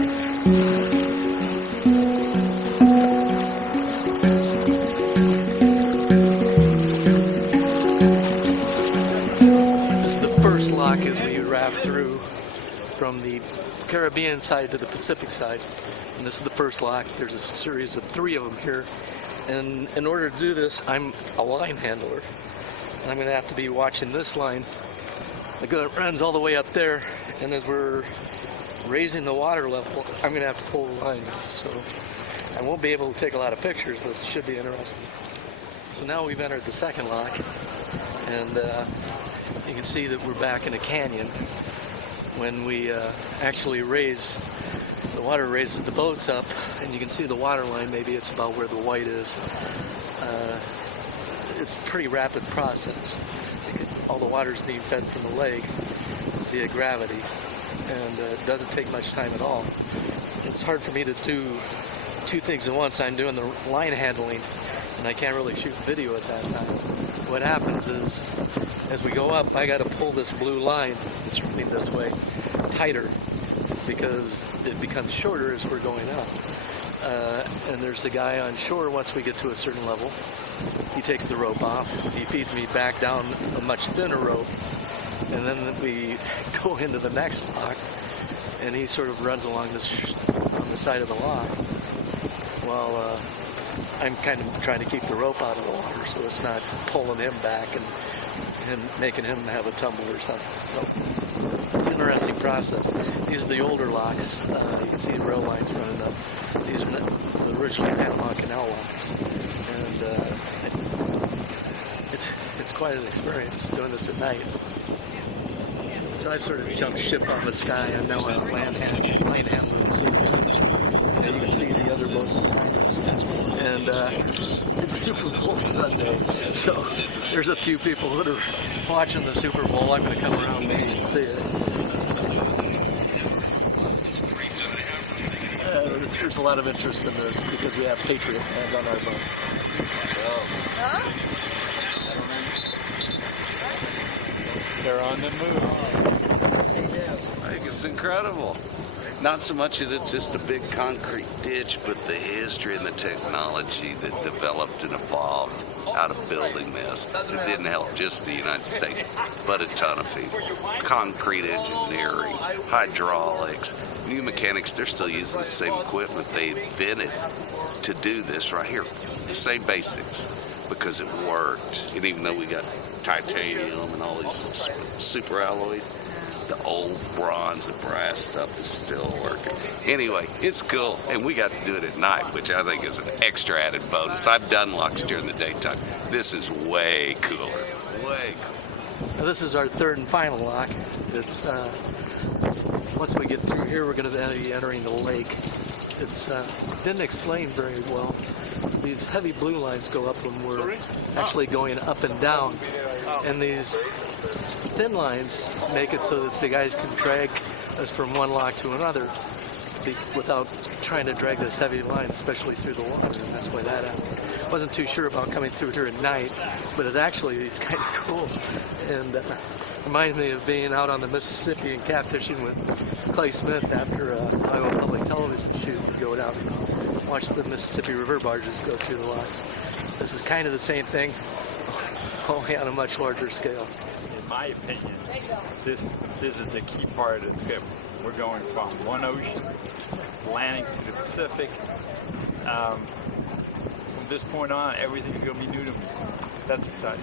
This is the first lock as we raft through from the Caribbean side to the Pacific side. And this is the first lock. There's a series of 3 of them here. And in order to do this, I'm a line handler. And I'm going to have to be watching this line. It runs all the way up there. And as we're raising the water level, I'm going to have to pull the line. So I won't be able to take a lot of pictures, but it should be interesting. So now we've entered the second lock. And you can see that we're back in a canyon. When we actually raise, the water raises the boats up, and you can see the water line. Maybe it's about where the white is. It's a pretty rapid process. All the water is being fed from the lake via gravity, and it doesn't take much time at all. It's hard for me to do 2 things at once. I'm doing the line handling, and I can't really shoot video at that time. What happens is, as we go up, I got to pull this blue line that's running this way tighter because it becomes shorter as we're going up. And there's a guy on shore once we get to a certain level. He takes the rope off. He feeds me back down a much thinner rope. And then we go into the next lock, and he sort of runs along this on the side of the lock while I'm kind of trying to keep the rope out of the water so it's not pulling him back and making him have a tumble or something. So it's an interesting process. These are the older locks. You can see the rail lines running up. These are the original Panama Canal locks. And it's quite an experience doing this at night. So I've sort of jumped ship off the sky. I'm now a line handler. And you can see the other boats behind us. And it's Super Bowl Sunday, so there's a few people that are watching the Super Bowl. I'm going to come around maybe and see it. There's a lot of interest in this because we have Patriot fans on our boat. They're on the move. This is what they do. I think it's incredible. Not so much that it's just a big concrete ditch, but the history and the technology that developed and evolved out of building this. It didn't help just the United States, but a ton of people. Concrete engineering, hydraulics, new mechanics, they're still using the same equipment they invented to do this right here. The same basics, because it worked. And even though we got titanium and all these super alloys, the old bronze and brass stuff is still working. Anyway, it's cool, and we got to do it at night, which I think is an extra added bonus. I've done locks during the daytime. This is way cooler, way cooler. Now this is our 3rd and final lock. It's once we get through here, we're going to be entering the lake. It's didn't explain very well. These heavy blue lines go up when we're actually going up and down, and these thin lines make it so that the guys can drag us from one lock to another without trying to drag this heavy line, especially through the water, and that's why that happens. Wasn't too sure about coming through here at night, but it actually is kind of cool, and reminds me of being out on the Mississippi and catfishing with Clay Smith after Iowa Public Television shoot. We'd go down and watch the Mississippi River barges go through the locks. This is kind of the same thing, only on a much larger scale. In my opinion, this is the key part of the trip. We're going from one ocean, Atlantic to the Pacific. From this point on, everything's going to be new to me. That's exciting.